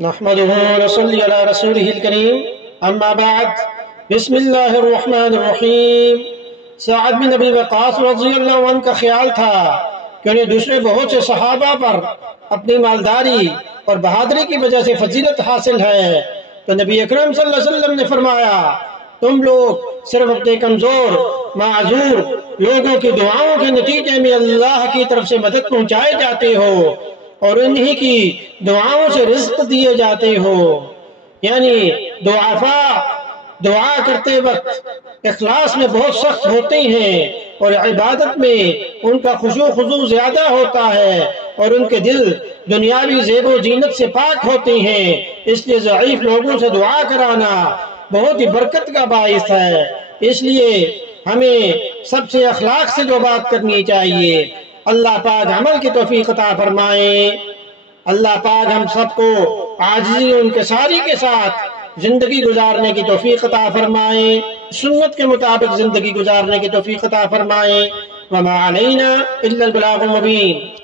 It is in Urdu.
نحمده ونصلي على رسوله الكريم اما بعد بسم اللہ الرحمن الرحیم۔ سعد بن ابی وقاص رضی اللہ عنہ کا خیال تھا کہ انہیں دوسرے بہت سے صحابہ پر اپنی مالداری اور بہادری کی وجہ سے فضیلت حاصل ہے، تو نبی اکرم صلی اللہ علیہ وسلم نے فرمایا تم لوگ صرف اپنے کمزور معذور لوگوں کی دعاؤں کے نتیجے میں اللہ کی طرف سے مدد پہنچائے جاتے ہو اور انہی کی دعاؤں سے رزق دیے جاتے ہو۔ یعنی دعا کرتے وقت اخلاص میں بہت سخت ہوتے ہیں اور عبادت میں ان کا خشوع خضوع زیادہ ہوتا ہے اور ان کے دل دنیاوی زیب و زینت سے پاک ہوتے ہیں، اس لیے ضعیف لوگوں سے دعا کرانا بہت ہی برکت کا باعث ہے۔ اس لیے ہمیں سب سے اخلاق سے جو بات کرنی چاہیے۔ اللہ پاک عمل کی توفیق عطا فرمائے۔ اللہ پاک ہم سب کو عاجزی و انکساری کے ساتھ زندگی گزارنے کی توفیق عطا فرمائے، سنت کے مطابق زندگی گزارنے کی توفیق عطا فرمائے۔ وما علینا الا البلاغ المبین۔